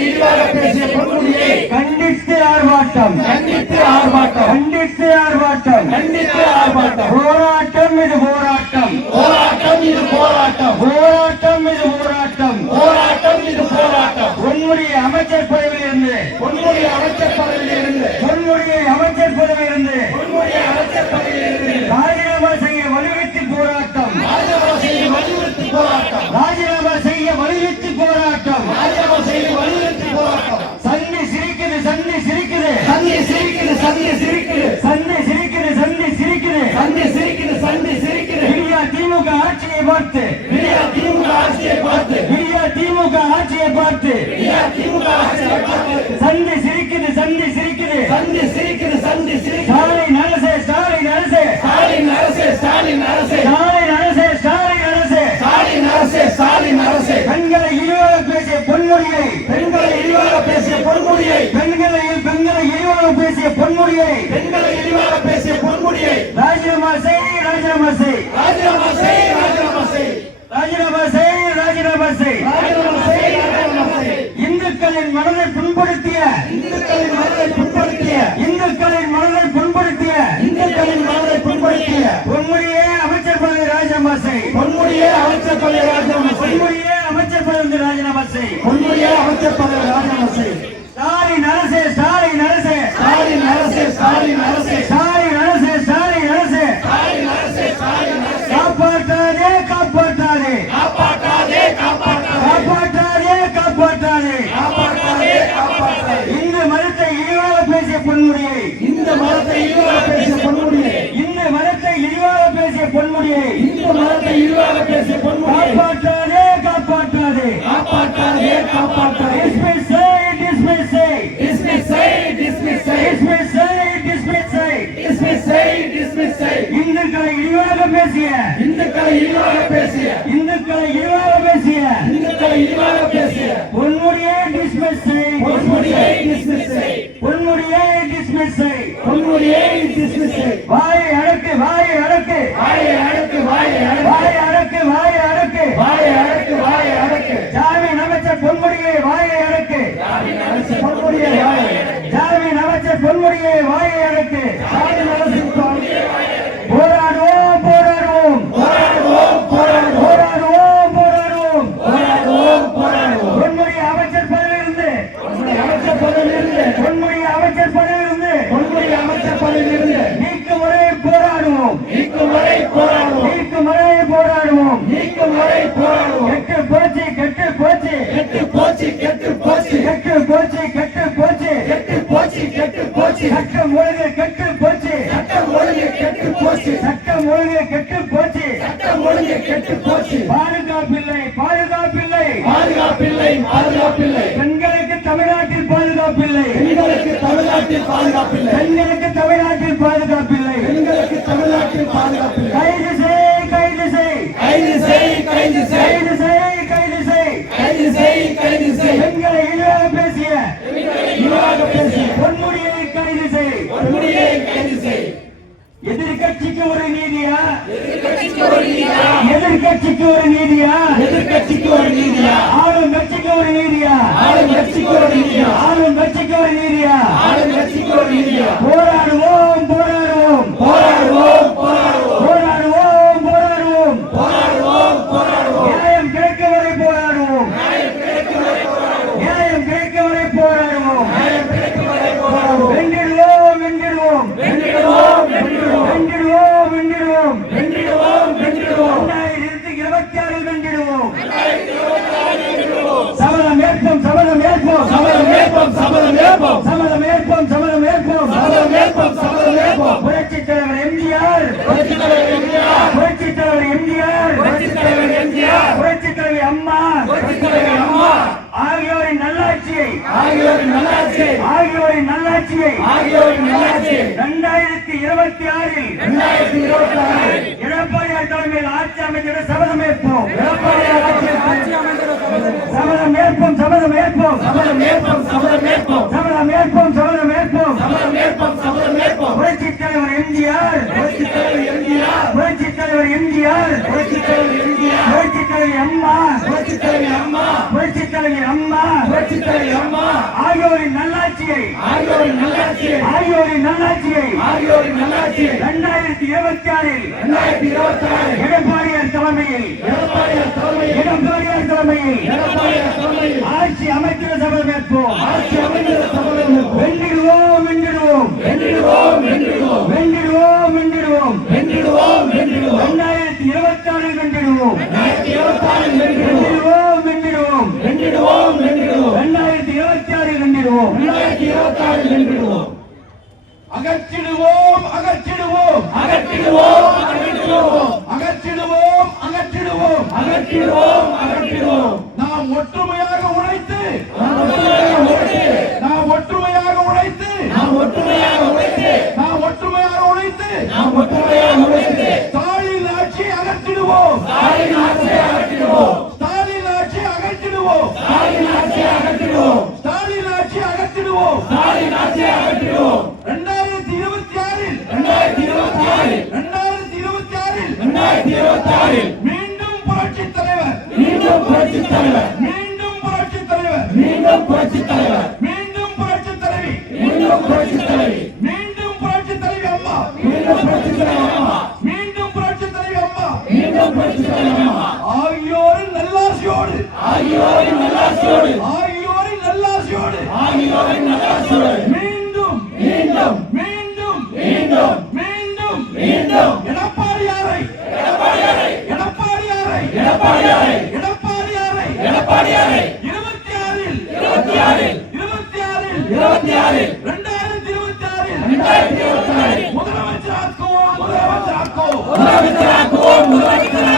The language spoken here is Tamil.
இழிவாக பேசிய பொன்முடியை கண்டித்து ஆர்ப்பாட்டம் கண்டித்து ஆர்ப்பாட்டம் கண்டித்து ஆர்ப்பாட்டம் கண்டித்து ஆர்ப்பாட்டம் போராட்டம் இது போராட்டம் போராட்டம் இது போராட்டம் போராட்டம் இது போராட்டம் போராட்டம் இது போராட்டம் பொன்முடியை அமைச்சர் பதவியில் இருந்து பொன்முடி அமைச்சர் பதவியில் இருந்து பொன்முடியை அமைச்சர் பதவியில் இருந்து பொன்முடி அமைச்சர் பதவியில் இருந்து ராஜினாமா செய்ய வலியுறுத்தி போராட்டம் ராஜினாமா செய்ய வலியுறுத்தி போராட்டம் ராஜினாமா செய்ய வலியுறுத்தி போராட்டம் ராஜினாமா செய்ய வலியுறுத்தி போராட்டம் சந்தி சிரிக்குது சந்தி சிரிக்குது சந்தி சிரிக்குது சந்தி சிரிக்குது சந்தி சிரிக்குது சந்தி சிரிக்குது சந்தி சிரிக்குது சந்தி சிரிக்குது விடியா திமுக ஆட்சியை பார்த்து விடியா திமுக ஆட்சியை பார்த்து விடியா திமுக ஆட்சியை பார்த்து விடியா திமுக ஆட்சியை பார்த்து சந்தி சிரிக்குது சந்தி சிரிக்குது சந்தி சிரிக்குது சந்தி சிரிக்குது ஸ்டாலின் அரசே ஸ்டாலின் அரசே ஸ்டாலின் அரசே ஸ்டாலின் அரசே ஸ்டாலின் அரசே ஸ்டாலின் அரசே ஸ்டாலின் அரசே ஸ்டாலின் அரசே பெண்களை இழிவாக பேசிய பொன்முடியை பெண்களை இழிவாக பேசிய பொன்முடியை பெண்களை இழிவாக பேசிய பொன்முடியை பெண்களை இழிவாக பேசிய பொன்முடியை ராஜினாமா செய் ராஜினாமா செய் ராஜினாமா செய் ராஜினாமா செய் ராஜினாமா செய் ராஜினாமா செய் ராஜினாமா செய் ராஜினாமா செய் இந்துக்களின் மனதை புண்படுத்திய இந்துக்களின் மனதை புண்படுத்திய இந்துக்களின் மனதை புண்படுத்திய இந்துக்களின் மனதை புண்படுத்திய பொன்முடியே அமைச்சர் பதவி ராஜினாமா செய் பொன்முடியே அமைச்சர் பதவி ராஜினாமா செய் பொன்முடியே அமைச்சர் பதவி ராஜினாமா செய் பொன்முடியே அமைச்சர் பதவி ராஜினாமா செய் ஸ்டாலின் அரசே ஸ்டாலின் அரசே ஸ்டாலின் அரசே ஸ்டாலின் அரசே ஸ்டாலின் அரசே ஸ்டாலின் அரசே ஸ்டாலின் அரசே ஸ்டாலின் அரசே காப்பாற்றாதே காப்பாற்றாதே காப்பாற்றாதே காப்பாற்றாதே காப்பாற்றாதே காப்பாற்றாதே காப்பாற்றாதே காப்பாற்றாதே இந்து மதத்தை இழிவாக பேசிய பொன்முடியை இந்த மதத்தை இழிவாக பேசிய பொன்முடியை இந்த மதத்தை இழிவாக பேசிய பொன்முடியை இந்த மதத்தை இழிவாக பேசிய பொன்முடியை காப்பாற்றாதே காப்பாற்றாதே காப்பாற்றாதே காப்பாற்றாதே dismiss say dismiss say dismiss say dismiss say dismiss say dismiss say dismiss say dismiss say இந்துக்களை இழிவாக பேசிய இந்துக்களை இழிவாக பேசிய இந்துக்களை இழிவாக பேசிய இந்துக்களை இழிவாக பேசிய பொன்முடியை dismiss say பொன்முடியை dismiss say பொன்முடியை dismiss say பொன்முடியை dismiss say வாயை அடக்கு வாயை அடக்கு வாயை அடக்கு வாயை அடக்கு வாயை அடக்கு வாயை அடக்கு வாயை அடக்கு வாயை அடக்கு ஜாமீன் அமைச்சர் பொன்முடியை வாயை அடக்கு ஸ்டாலின் அரசு பொன்முடியை வாயை அடக்கு ஜாமீன் அமைச்சர் பொன்முடியை வாயை அடக்கு ஸ்டாலின் அரசு பொன்முடியை வாயை அடக்கு போராடுவோம் போராடுவோம் போராடுவோம் போராடுவோம் போராடுவோம் போராடுவோம் போராடுவோம் போராடுவோம் பொன்முடி அமைச்சர் பதவியிலிருந்து பொன்முடி அமைச்சர் பதவியிலிருந்து பொன்முடி அமைச்சர் பதவியிலிருந்து பொன்முடி அமைச்சர் பதவியிலிருந்து நீக்கும் வரை போராடுவோம் நீக்கும் வரை போராடுவோம் நீக்கும் வரை போராடுவோம் நீக்கும் வரை போராடுவோம் கெட்டு போச்சு கெட்டு போச்சு கெட்டு போச்சு கெட்டு போச்சு கெட்டு போச்சு கெட்டு போச்சு கெட்டு போச்சு கெட்டு போச்சு சட்டம் ஒழுங்கு கெட்டு போச்சு சட்டம் ஒழுங்கு கெட்டு போச்சு சட்டம் ஒழுங்கு கெட்டு போச்சு சட்டம் ஒழுங்கு கெட்டு போச்சு பாதுகாப்பில்லை பாதுகாப்பில்லை பாதுகாப்பில்லை பாதுகாப்பில்லை பெண்களுக்கு தமிழ்நாட்டில் பாதுகாப்பில்லை பெண்களுக்கு தமிழ்நாட்டில் பாதுகாப்பில்லை பெண்களுக்கு தமிழ்நாட்டில் பாதுகாப்பில்லை பெண்களுக்கு தமிழ்நாட்டில் பாதுகாப்பில்லை கைது செய் கைது செய் கைது செய் கைது செய் கைது செய் கைது செய் கைது செய் கைது செய் பெண்களை இழிவாக பேசிய இழிவாக பேசிய பொன்முடியை கைது செய் பொன்முடியை கைது செய் எதிர்கட்சிக்கு ஒரு நீதியா எதிர்க்கட்சிக்கு ஒரு நீதியா எதிர்கட்சிக்கு ஒரு நீதியா எதிர்க்கட்சிக்கு ஒரு நீதியா ஆளும் கட்சிக்கு ஒரு நீதியா ஆளும் கட்சிக்கு ஒரு நீதியா ஆளும் கட்சிக்கு ஒரு நீதியா ஆளும் கட்சிக்கு ஒரு நீதியா போராடுவோம் போராடுவோம் போராடுவோம் போராடுவோம் போராடுவோம் போராடுவோம் போராடுவோம் போராடுவோம் நியாயம் கிடைக்க வரை போராடுவோம் நியாயம் கிடைக்க வரை போராடுவோம் வென்றிடுவோம் வென்றிடுவோம் வென்றிடுவோம் வென்றிடுவோம் வென்றிடுவோம் வென்றிடுவோம் வென்றிடுவோம் வென்றிடுவோம் 2026 வென்றிடுவோம் சபதம் ஏற்போம் சபதம் ஏற்போம் சபதம் ஏற்போம் சபதம் ஏற்போம் சபதம் ஏற்போம் சபதம் ஏற்போம் சபதம் ஏற்போம் சபதம் ஏற்போம் புரட்சித் தலைவர் எம்ஜிஆர் புரட்சித் தலைவர் எம்ஜிஆர் புரட்சித் தலைவர் எம்ஜிஆர் புரட்சித் தலைவர் எம்ஜிஆர் புரட்சித் தலைவர் அம்மா புரட்சித் தலைவர் அம்மா ஆகியோரின் நல்லாட்சியை ஆகியோரின் நல்லாட்சியை ஆகியோரின் நல்லாட்சியை ஆகியோரின் நல்லாட்சியை 2026 2026 எடப்பாடியார் தலைமையில் ஆட்சி அமைச்சர சபதம் ஏற்போம் எடப்பாடியார் ஆட்சி அமைச்சர சபதம் ஏற்போம் சபதம் ஏற்போம் சபதம் ஏற்போம் சபதம் ஏற்போம் சபதம் ஏற்போம் சபதம் ஏற்போம் சபதம் ஏற்போம் சபதம் ஏற்போம் புரட்சித் தலைவர் எம்ஜிஆர் புரட்சித் தலைவர் எம்ஜிஆர் புரட்சித் தலைவர் எம்ஜிஆர் புரட்சித் தலைவர் எம்ஜிஆர் புரட்சித் தலைவி அம்மா புரட்சித் தலைவி அம்மா புரட்சித் தலைவி அம்மா புரட்சித் தலைவி அம்மா ஆகியோரின் நல்லாட்சியை ஆகியோரின் நல்லாட்சியை ஆகியோரின் நல்லாட்சியை ஆகியோரின் நல்லாட்சியை 2026 2026 எடப்பாடியார் தலைமையில் எடப்பாடியார் தலைமையில் எடப்பாடியார் தலைமையில் எடப்பாடியார் தலைமையில் ஆட்சி அமைக்கிற சபதமேற்போம் ஆட்சி அமைந்த சபதமேற்போம். வென்றிடுவோம் வென்றிடுவோம் வென்றிடுவோம் வென்றிடுவோம் வென்றிடுவோம் வென்றிடுவோம் வென்றிடுவோம் வென்றிடுவோம் 2026 வென்றிடுவோம் 2026 வென்றிடுவோம் வென்றிடுவோம் வென்றிடுவோம் வென்றிடுவோம் வென்றிடுவோம் 2026 வென்றிடுவோம் 2026 வென்றிடுவோம். அகற்றிடுவோம் அகற்றிடுவோம் அகற்றிடுவோம் அகற்றிடுவோம் அகற்றிடுவோம் அகற்றிடுவோம் அகற்றிடுவோம் அகற்றிடுவோம். நாம் ஒற்றுமையாக உழைத்து நாம் ஒற்றுமையாக உழைத்து நாம் ஒற்றுமையாக உழைத்து நாம் ஒற்றுமையாக உழைத்து நாம் ஒற்றுமையாக உழைத்து நாம் ஒற்றுமையாக உழைத்து ஸ்டாலின் ஆட்சியை அகற்றிடுவோம் ஸ்டாலின் ஆட்சியை அகற்றிடுவோம் ஸ்டாலின் ஆட்சியை அகற்றிடுவோம் ஸ்டாலின் ஆட்சியை அகற்றிடுவோம் ஸ்டாலின் ஆட்சியை அகற்றிடுவோம் ஸ்டாலின் ஆட்சியை அகற்றிடுவோம் 2026 2026 மீண்டும் புரட்சித் தலைவர் மீண்டும் புரட்சித் தலைவர் மீண்டும் புரட்சித் தலைவர் மீண்டும் புரட்சித் தலைவர் மீண்டும் புரட்சித் தலைவி மீண்டும் புரட்சித் தலைவி மீண்டும் புரட்சித் தலைவி அம்மா மீண்டும் புரட்சித் தலைவி அம்மா மீண்டும் புரட்சித் தலைவி அம்மா மீண்டும் புரட்சித் தலைவி அம்மா ஆகியோரின் நல்லாசியோடு ஆகியோரின் நல்லாசியோடு ஆகியோரின் நல்லாசியோடு ஆகியோரின் நல்லாசியோடு மீண்டும் மீண்டும் மீண்டும் மீண்டும் மீண்டும் மீண்டும் எடப்பாடியாரை எடப்பாடியாரை எடப்பாடியாரை எடப்பாடியாரை எடப்பாடியாரை எடப்பாடியாரை 26 26 2026 முதலமைச்சராக்குவோம் முதலமைச்சராக்குவோம் முதலமைச்சராக்குவோம் முதலமைச்சராக்குவோம்